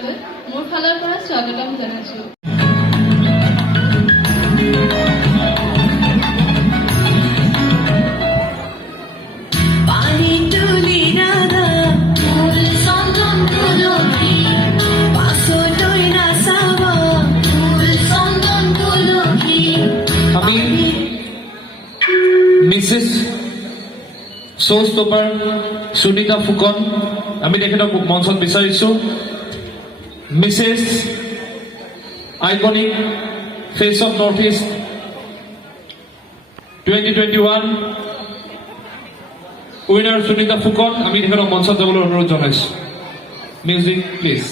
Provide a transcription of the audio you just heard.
কৰিবলৈ মোৰ ফালৰ পৰা স্বাগতম জনাইছোঁ। আমি মিছেছ শ্ব' ষ্টপাৰ সুনিতা ফুকন আমি তেখেতক মঞ্চত বিচাৰিছোঁ। Mrs iconic fetch of north ইষ্ট 2021 উইনাৰ সুনিতা ফুকন আমি তেখেতক মঞ্চত যাবলৈ অনুৰোধ জনাইছোঁ। Music please.